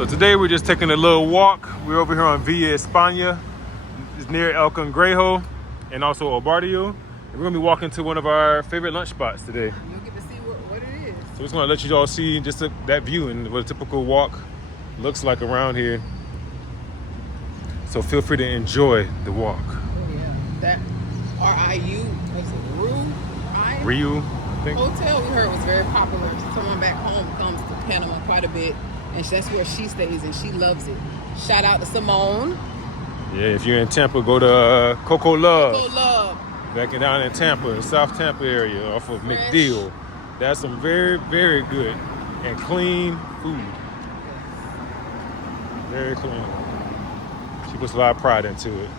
So today we're just taking a little walk. We're over here on Villa España. It's near El Cangrejo and also Obarrio. And we're gonna be walking to one of our favorite lunch spots today. You'll get to see what it is. So we're just gonna let you all see just that view and what a typical walk looks like around here. So feel free to enjoy the walk. Oh yeah, that RIU, what's it, Ryu, I think. Hotel we heard was very popular. Someone back home comes to Panama quite a bit, and that's where she stays, and she loves it. Shout out to Simone. Yeah, if you're in Tampa, go to Coco Love. Coco Love. Back down in Tampa, South Tampa area, off of McDeal. That's some very, very good and clean food. Very clean. She puts a lot of pride into it.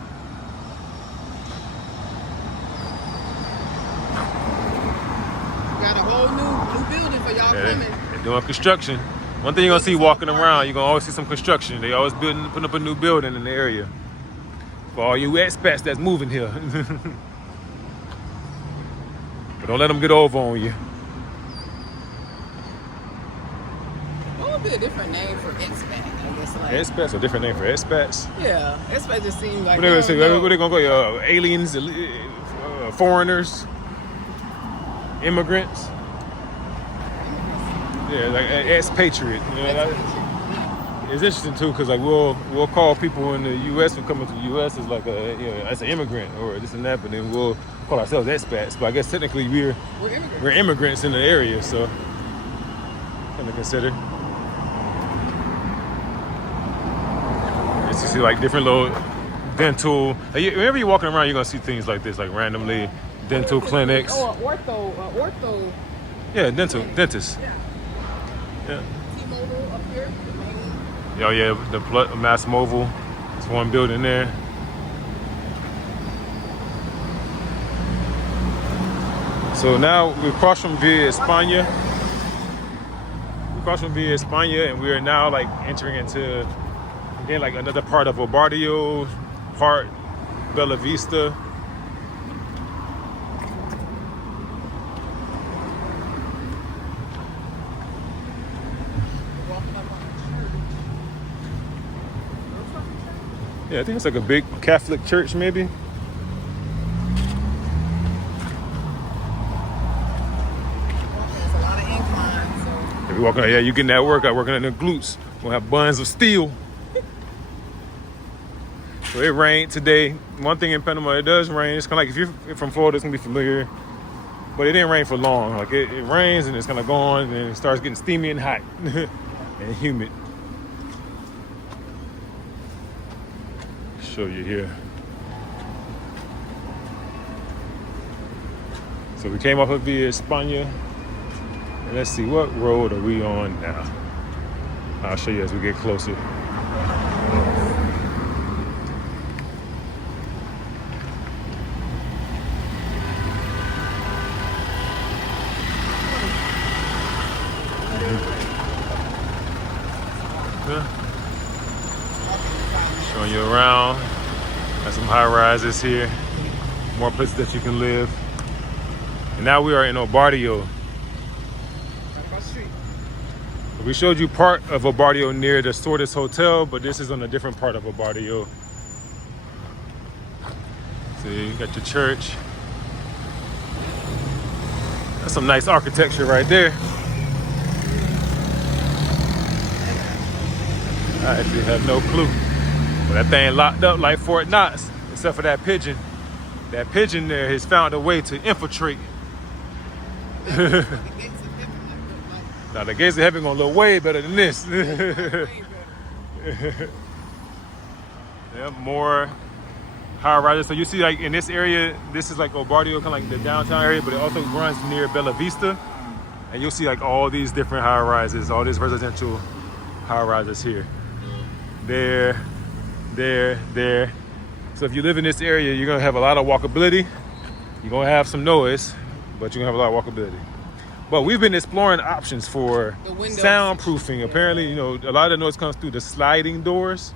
Got a whole new building for y'all coming. They're doing construction. One thing you're gonna see walking around, you're gonna always see some construction. They always putting up a new building in the area. For all you expats that's moving here. But don't let them get over on you. What would be a different name for expat? I guess like Expats, a different name for expats. Yeah, expat just seems like. What they gonna go? Aliens, foreigners, immigrants. Yeah, like expatriate. You know, it's interesting too, because like we'll call people in the U.S. who come into the U.S. as like as an immigrant or this and that, but then we'll call ourselves expats. But I guess technically we're immigrants in the area, so something to consider. It's to see like different little dental. Whenever you're walking around, you're gonna see things like this, like randomly dental clinics. Or ortho. Yeah, dentist. Yeah. T-Mobile up here. Oh yeah, the Mass Mobile. It's one building there. So now we've crossed from Villa España. And we are now like entering into again like another part of Obarrio, part Bella Vista. Yeah, I think it's like a big Catholic church, maybe. There's a lot of inclines, so. If you're walking, yeah, you getting that workout, working on the glutes. We'll have buns of steel. So it rained today. One thing in Panama, it does rain. It's kind of like if you're from Florida, it's gonna be familiar. But it didn't rain for long. Like it rains and it's gonna go on and it starts getting steamy and hot and humid. Show you here. So we came off of Villa España, and let's see, what road are we on now? I'll show you as we get closer. Showing you around. Got some high rises here. More places that you can live. And now we are in Obarrio. We showed you part of Obarrio near the Sortis Hotel, but this is on a different part of Obarrio. See, you got your church. That's some nice architecture right there. I actually have no clue. But that thing locked up like Fort Knox, except for that pigeon. That pigeon there has found a way to infiltrate. Now the gates of heaven gonna look way better than this. Yeah, more high rises. So you see like in this area, this is like Obarrio, kind of like the downtown area, but it also runs near Bella Vista. And you'll see like all these different high rises, all these residential high rises here. There. So if you live in this area, you're gonna have a lot of walkability. You're gonna have some noise, but you're gonna have a lot of walkability. But we've been exploring options for soundproofing. Apparently, you know, a lot of the noise comes through the sliding doors.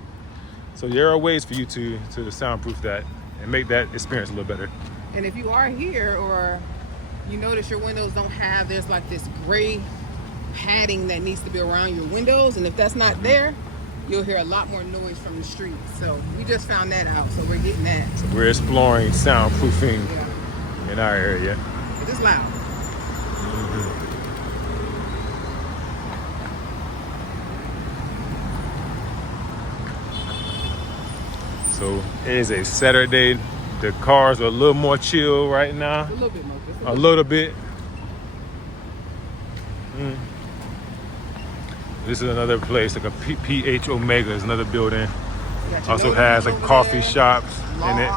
So there are ways for you to soundproof that and make that experience a little better. And if you are here or you notice your windows don't have, there's like this gray padding that needs to be around your windows. And if that's not there, you'll hear a lot more noise from the street. So we just found that out, so we're getting that. So we're exploring soundproofing Yeah. in our area. But it's loud. So it is a Saturday. The cars are a little more chill right now. A little bit more. A little bit. This is another place, like a PH Omega is another building. Also has like coffee shops in it.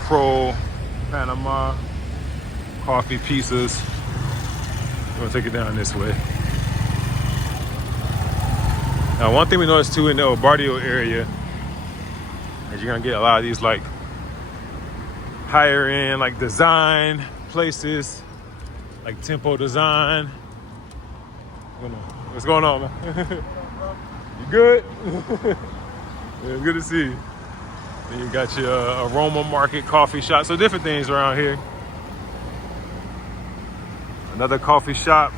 Pro Panama coffee pizzas. We're gonna take it down this way. Now, one thing we noticed too in the Obarrio area is you're gonna get a lot of these like higher end, like design places, like Tempo Design. What's going on, man? You good? Yeah, it's good to see you. Then you got your Aroma Market coffee shop. So different things around here. Another coffee shop.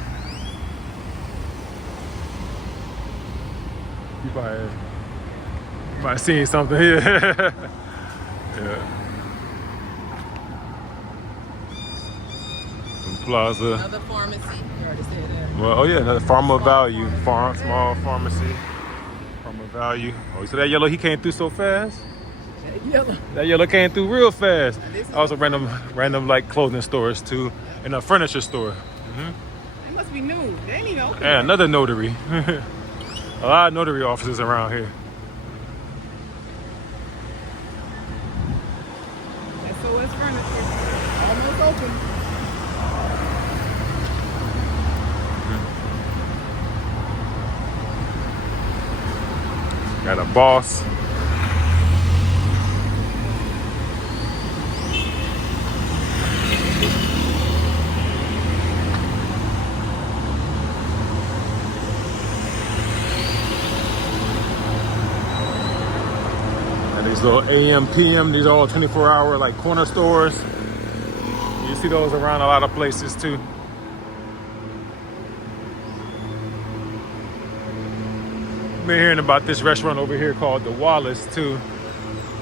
You might have seen something here. Yeah. Plaza. Another pharmacy. You already said that. Well, oh yeah, another Pharma Value. Small pharmacy. Pharma Value. Oh, you see that yellow? He came through so fast. That yellow came through real fast. Also random like clothing stores too, and a furniture store. They must be new. They ain't even open. And another notary. A lot of notary offices around here. SOS Furniture. Almost open. Got a Boss. And these little AM, PM, these are all 24-hour like corner stores. You see those around a lot of places too. Been hearing about this restaurant over here called the Wallace too.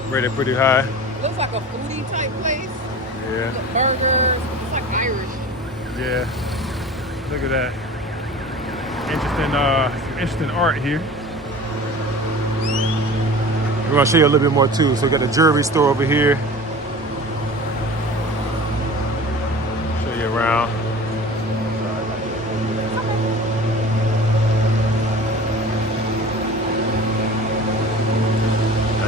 Rated pretty high. Looks like a foodie type place. Yeah. Burgers. It's like Irish. Yeah. Look at that. Interesting art here. We're gonna show you a little bit more too. So we got a jewelry store over here. Show you around.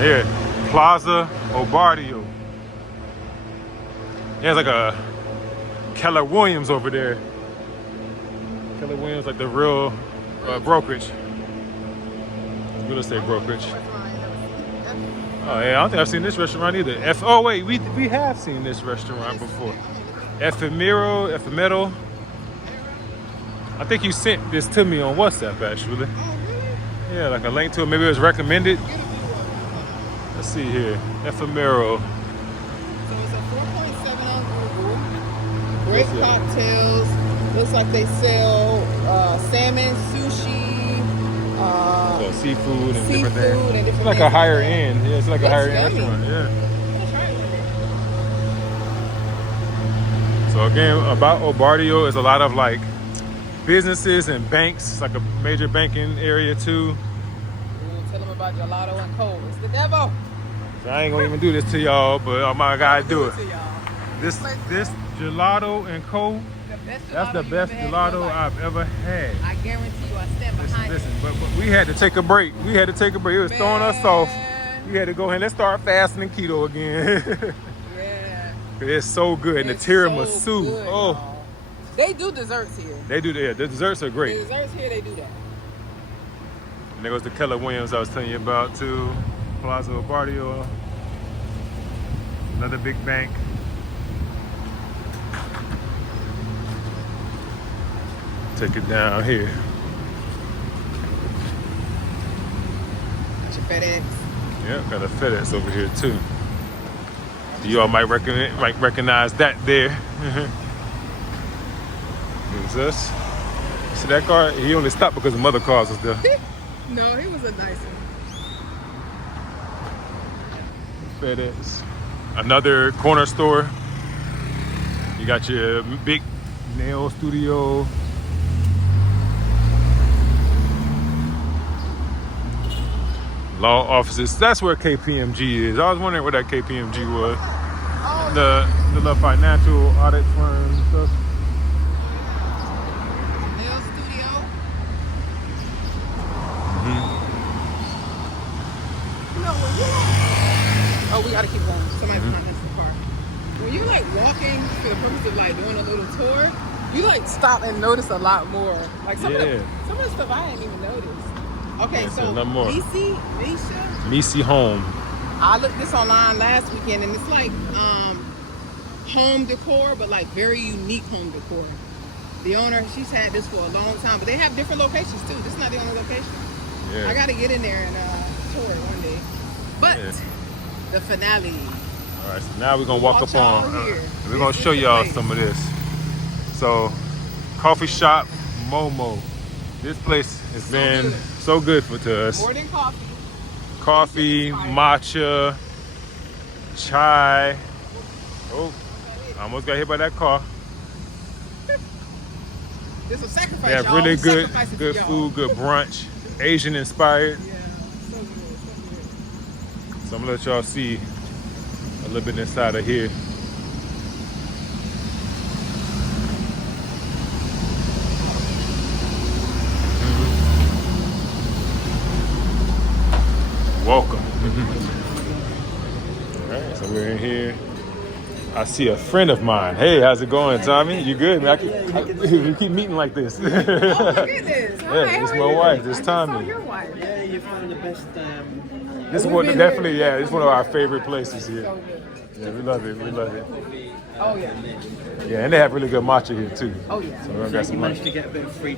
Here, Plaza Obarrio. There's like a Keller Williams over there. Keller Williams, like the real brokerage. Real estate brokerage. Oh yeah, I don't think I've seen this restaurant either. Oh wait, we have seen this restaurant before. Efemero. I think you sent this to me on WhatsApp actually. Yeah, like a link to it. Maybe it was recommended. Let's see here. Efemero. So it's a 4.7 on Google. Great cocktails. Looks like they sell salmon, sushi, So seafood and different and things. different It's like a things. higher end. Yeah, it's like a Looks higher end yummy. restaurant. Yeah. That's right. So again, about Obarrio is a lot of like businesses and banks. It's like a major banking area too. Tell them about gelato and cold. It's the devil. So I ain't gonna even do this to y'all, but I'm gotta do it. To y'all. This gelato and co. That's the best gelato I've ever had. I guarantee you, I stand behind Listen, but we had to take a break. It was throwing us off. We had to go ahead. Let's start fasting and keto again. Yeah. It's so good. And the It's tiramisu. so good, Oh, y'all. They do desserts here. they do that. The desserts are great. The desserts here, they do that. And there goes the Keller Williams I was telling you about too. Plaza Obarrio. Another big bank. Take it down here. Got your FedEx. Yeah, got a FedEx over here too. You all might recognize that there. It's us. See that car? He only stopped because the mother cars was there. No, he was a nice one. FedEx. Another corner store. You got your big nail studio. Law offices. That's where KPMG is. I was wondering where that KPMG was. Oh, The little financial audit firm and stuff. nail studio. You know, when you oh, we gotta keep going. Somebody's behind us in the car. When you're like walking for the purpose of like doing a little tour, you like stop and notice a lot more. Like some of the stuff I hadn't even noticed. Okay, Yeah, so a lot more. Misi Home. I looked this online last weekend, and it's like home decor, but like very unique home decor. The owner, she's had this for a long time, but they have different locations too. This is not the only location. Yeah. I gotta get in there and tour it one day. But the finale. All right, so now we're gonna walk up on. We're gonna show is the y'all place. some of this. So, coffee shop Momo. This place has been so good to us. More than coffee. Coffee, matcha, chai. Oh, I almost got hit by that car. This is a sacrifice. They have y'all. really good Sacrifices for y'all. food, good brunch, Asian inspired. Yeah, so good. So I'm gonna let y'all see a little bit inside of here. Welcome. All right, so we're in here. I see a friend of mine. Hey, how's it going, Tommy? You good, man? We keep meeting like this. Oh my goodness. Hi, Yeah, this is my wife. This is I saw Tommy. your wife. Yeah, you found the best. This is one, been definitely, there. yeah. It's one of our favorite places here. So good. Yeah, we love it. We love it. Oh yeah. Yeah, and they have really good matcha here too. Oh yeah. So we got You some managed lunch. to get a bit of free